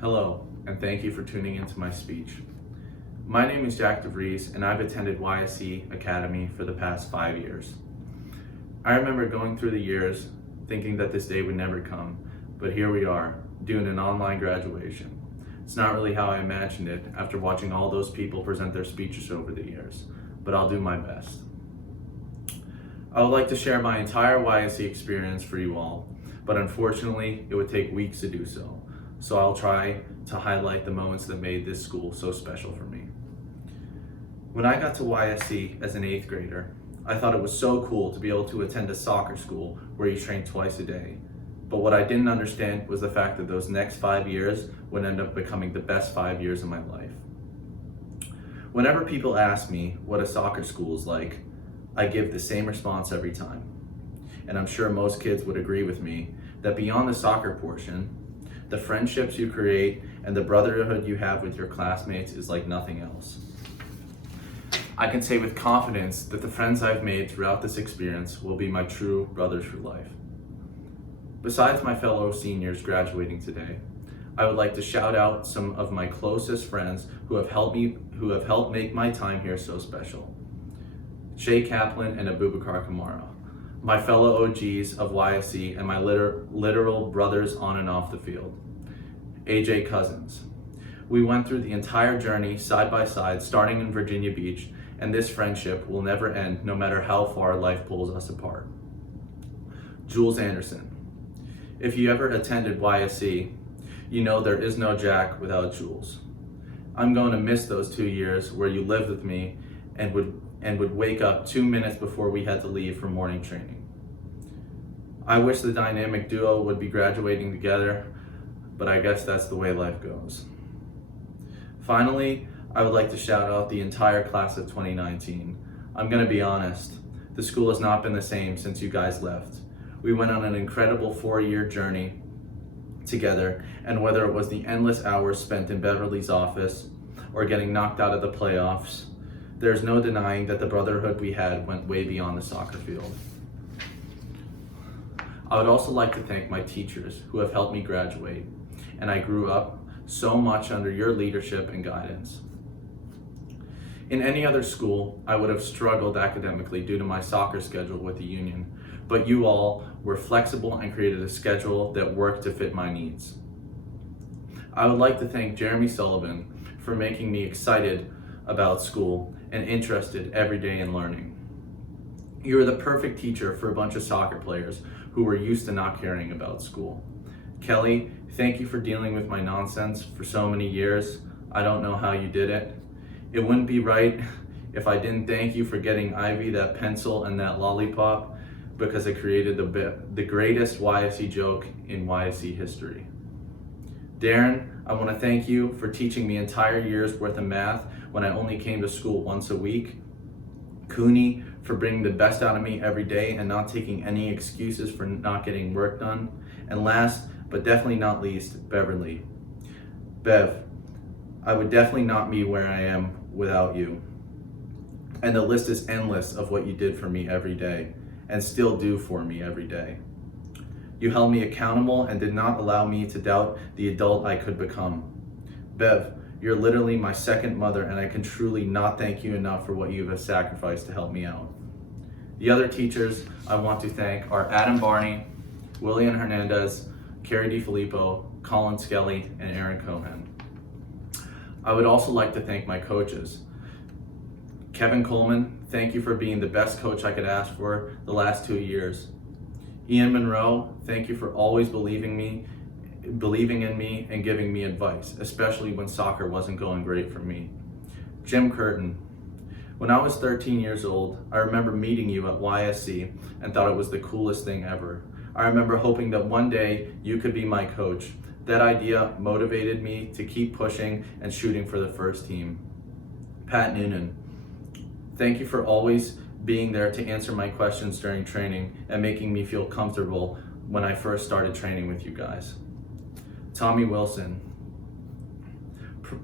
Hello, and thank you for tuning into my speech. My name is Jack Vries, and I've attended YSC Academy for the past 5 years. I remember going through the years thinking that this day would never come, but here we are, doing an online graduation. It's not really how I imagined it after watching all those people present their speeches over the years, but I'll do my best. I would like to share my entire YSC experience for you all, but unfortunately, it would take weeks to do so. So I'll try to highlight the moments that made this school so special for me. When I got to YSC as an 8th grader, I thought it was so cool to be able to attend a soccer school where you train twice a day. But what I didn't understand was the fact that those next 5 years would end up becoming the best 5 years of my life. Whenever people ask me what a soccer school is like, I give the same response every time. And I'm sure most kids would agree with me that beyond the soccer portion, the friendships you create and the brotherhood you have with your classmates is like nothing else. I can say with confidence that the friends I've made throughout this experience will be my true brothers for life. Besides my fellow seniors graduating today, I would like to shout out some of my closest friends who have helped make my time here so special. Shay Kaplan and Abubakar Kamara, my fellow OGs of YSC and my literal brothers on and off the field. AJ Cousins. We went through the entire journey side by side, starting in Virginia Beach, and this friendship will never end no matter how far life pulls us apart. Jules Anderson. If you ever attended YSC, you know there is no Jack without Jules. I'm going to miss those 2 years where you lived with me and would wake up 2 minutes before we had to leave for morning training. I wish the dynamic duo would be graduating together, but I guess that's the way life goes. Finally, I would like to shout out the entire class of 2019. I'm gonna be honest, the school has not been the same since you guys left. We went on an incredible 4-year journey together, and whether it was the endless hours spent in Beverly's office or getting knocked out of the playoffs, there's no denying that the brotherhood we had went way beyond the soccer field. I would also like to thank my teachers who have helped me graduate, and I grew up so much under your leadership and guidance. In any other school, I would have struggled academically due to my soccer schedule with the union, but you all were flexible and created a schedule that worked to fit my needs. I would like to thank Jeremy Sullivan for making me excited about school and interested every day in learning. You were the perfect teacher for a bunch of soccer players who were used to not caring about school. Kelly, thank you for dealing with my nonsense for so many years. I don't know how you did it. It wouldn't be right if I didn't thank you for getting Ivy that pencil and that lollipop, because it created the greatest YSC joke in YSC history. Darren, I want to thank you for teaching me entire years worth of math when I only came to school once a week. Cooney, for bringing the best out of me every day and not taking any excuses for not getting work done. And last, but definitely not least, Beverly. Bev, I would definitely not be where I am without you. And the list is endless of what you did for me every day and still do for me every day. You held me accountable and did not allow me to doubt the adult I could become. Bev, you're literally my second mother, and I can truly not thank you enough for what you have sacrificed to help me out. The other teachers I want to thank are Adam Barney, William Hernandez, Carrie DiFilippo, Colin Skelly, and Aaron Cohen. I would also like to thank my coaches. Kevin Coleman, thank you for being the best coach I could ask for the last 2 years. Ian Monroe, thank you for always believing in me and giving me advice, especially when soccer wasn't going great for me. Jim Curtin, when I was 13 years old, I remember meeting you at YSC and thought it was the coolest thing ever. I remember hoping that one day you could be my coach. That idea motivated me to keep pushing and shooting for the first team. Pat Noonan, thank you for always being there to answer my questions during training and making me feel comfortable when I first started training with you guys. Tommy Wilson,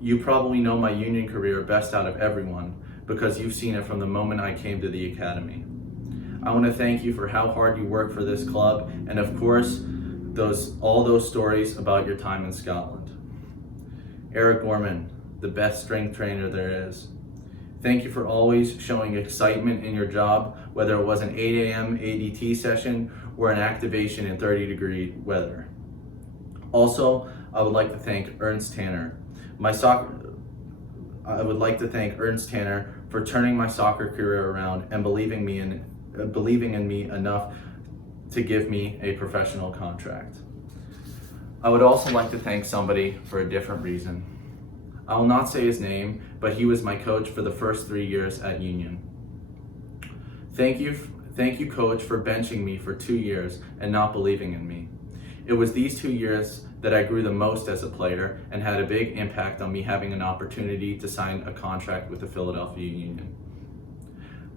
you probably know my union career best out of everyone because you've seen it from the moment I came to the academy. I want to thank you for how hard you work for this club, and of course, all those stories about your time in Scotland. Eric Gorman, the best strength trainer there is. Thank you for always showing excitement in your job, whether it was an 8 a.m. ADT session or an activation in 30-degree weather. Also, I would like to thank Ernst Tanner. I would like to thank Ernst Tanner for turning my soccer career around and believing in me enough to give me a professional contract. I would also like to thank somebody for a different reason. I will not say his name, but he was my coach for the first 3 years at Union. Thank you, coach, for benching me for 2 years and not believing in me. It was these 2 years that I grew the most as a player and had a big impact on me having an opportunity to sign a contract with the Philadelphia Union.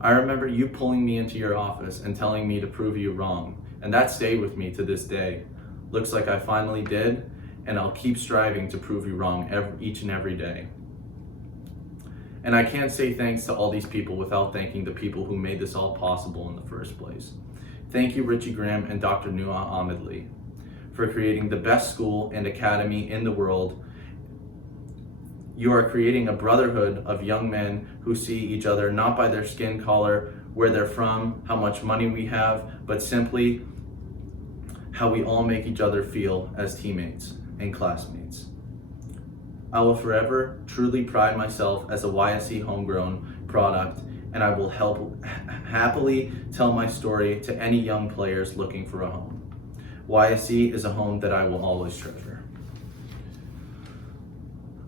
I remember you pulling me into your office and telling me to prove you wrong, and that stayed with me to this day. Looks like I finally did, and I'll keep striving to prove you wrong each and every day. And I can't say thanks to all these people without thanking the people who made this all possible in the first place. Thank you, Richie Graham and Dr. Nuha Ahmedli, for creating the best school and academy in the world. You are creating a brotherhood of young men who see each other not by their skin color, where they're from, how much money we have, but simply how we all make each other feel as teammates and classmates. I will forever truly pride myself as a YSC homegrown product, and I will happily tell my story to any young players looking for a home. YSC is a home that I will always treasure.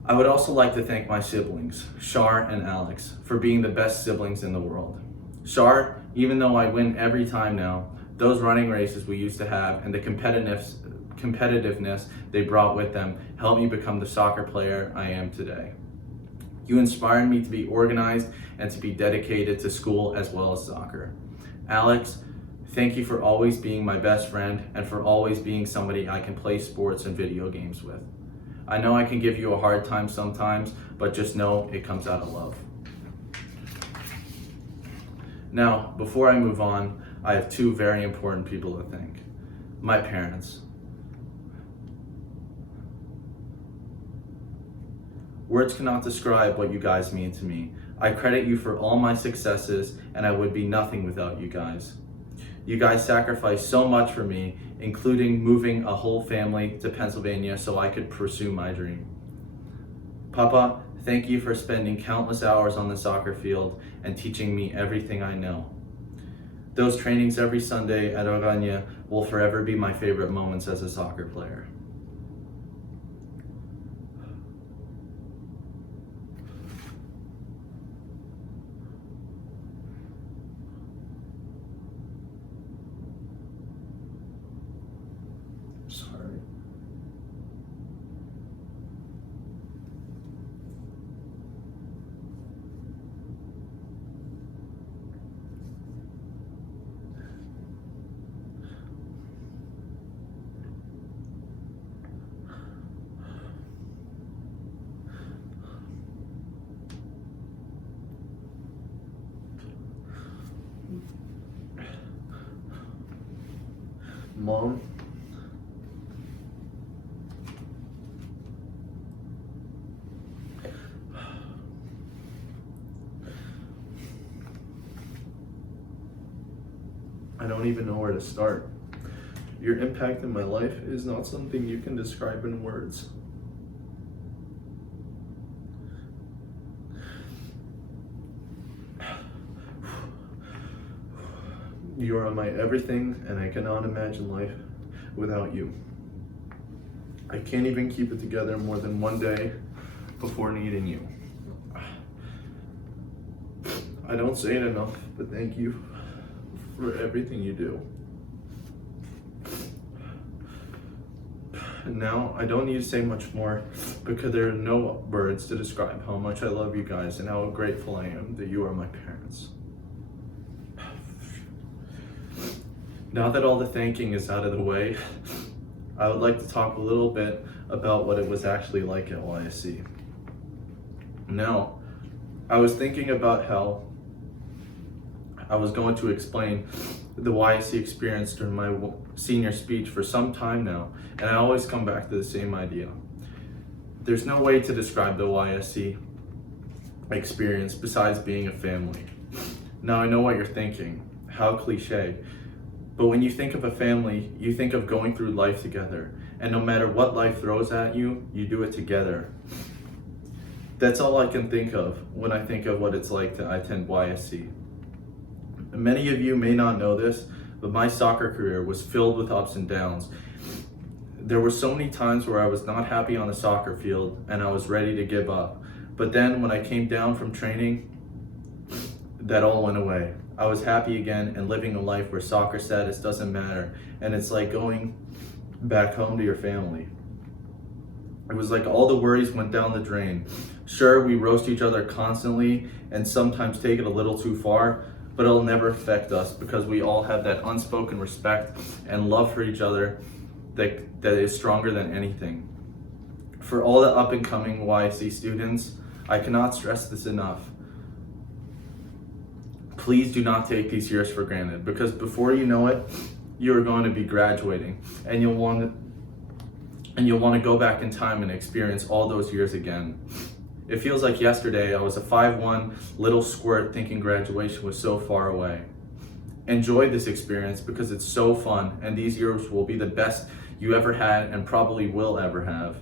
I would also like to thank my siblings, Shar and Alex, for being the best siblings in the world. Shar, even though I win every time now, those running races we used to have and the competitiveness they brought with them helped me become the soccer player I am today. You inspired me to be organized and to be dedicated to school as well as soccer. Alex, thank you for always being my best friend and for always being somebody I can play sports and video games with. I know I can give you a hard time sometimes, but just know it comes out of love. Now, before I move on, I have 2 very important people to thank. My parents. Words cannot describe what you guys mean to me. I credit you for all my successes, and I would be nothing without you guys. You guys sacrificed so much for me, including moving a whole family to Pennsylvania so I could pursue my dream. Papa, thank you for spending countless hours on the soccer field and teaching me everything I know. Those trainings every Sunday at Oranje will forever be my favorite moments as a soccer player. Sorry. Mom, I don't even know where to start. Your impact in my life is not something you can describe in words. You are my everything, and I cannot imagine life without you. I can't even keep it together more than one day before needing you. I don't say it enough, but thank you for everything you do. And now I don't need to say much more because there are no words to describe how much I love you guys and how grateful I am that you are my parents. Now that all the thanking is out of the way, I would like to talk a little bit about what it was actually like at YSC. Now, I was thinking about how I was going to explain the YSC experience during my senior speech for some time now, and I always come back to the same idea. There's no way to describe the YSC experience besides being a family. Now I know what you're thinking, how cliche, but when you think of a family, you think of going through life together, and no matter what life throws at you, you do it together. That's all I can think of when I think of what it's like to attend YSC. Many of you may not know this, but my soccer career was filled with ups and downs. There were so many times where I was not happy on the soccer field and I was ready to give up. But then when I came down from training, that all went away. I was happy again and living a life where soccer status doesn't matter, and it's like going back home to your family. It was like all the worries went down the drain. Sure, we roast each other constantly and sometimes take it a little too far, but it'll never affect us because we all have that unspoken respect and love for each other that is stronger than anything. For all the up and coming YSC students, I cannot stress this enough. Please do not take these years for granted, because before you know it, you are going to be graduating and you'll want to go back in time and experience all those years again. It feels like yesterday I was a 5'1" little squirt thinking graduation was so far away. Enjoy this experience because it's so fun, and these years will be the best you ever had and probably will ever have.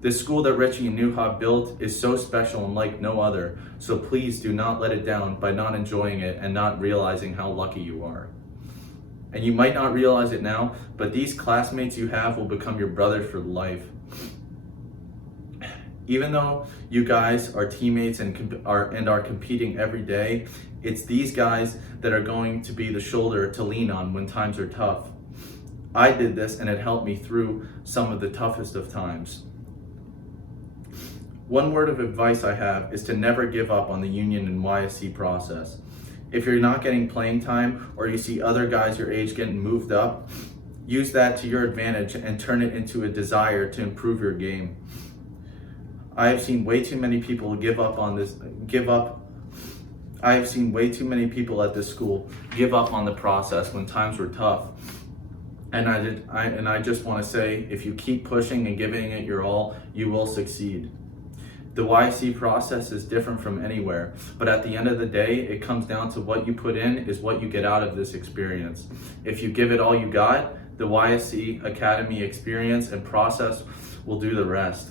This school that Richie and Newhob built is so special and like no other, so please do not let it down by not enjoying it and not realizing how lucky you are. And you might not realize it now, but these classmates you have will become your brothers for life. Even though you guys are teammates and are competing every day, it's these guys that are going to be the shoulder to lean on when times are tough. I did this and it helped me through some of the toughest of times. One word of advice I have is to never give up on the union and YSC process. If you're not getting playing time or you see other guys your age getting moved up, use that to your advantage and turn it into a desire to improve your game. I have seen way too many people I have seen way too many people at this school give up on the process when times were tough. And I just want to say, if you keep pushing and giving it your all, you will succeed. The YSC process is different from anywhere, but at the end of the day, it comes down to what you put in is what you get out of this experience. If you give it all you got, the YSC Academy experience and process will do the rest.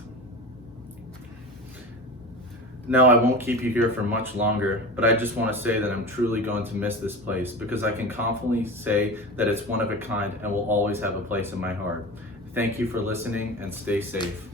Now, I won't keep you here for much longer, but I just want to say that I'm truly going to miss this place because I can confidently say that it's one of a kind and will always have a place in my heart. Thank you for listening and stay safe.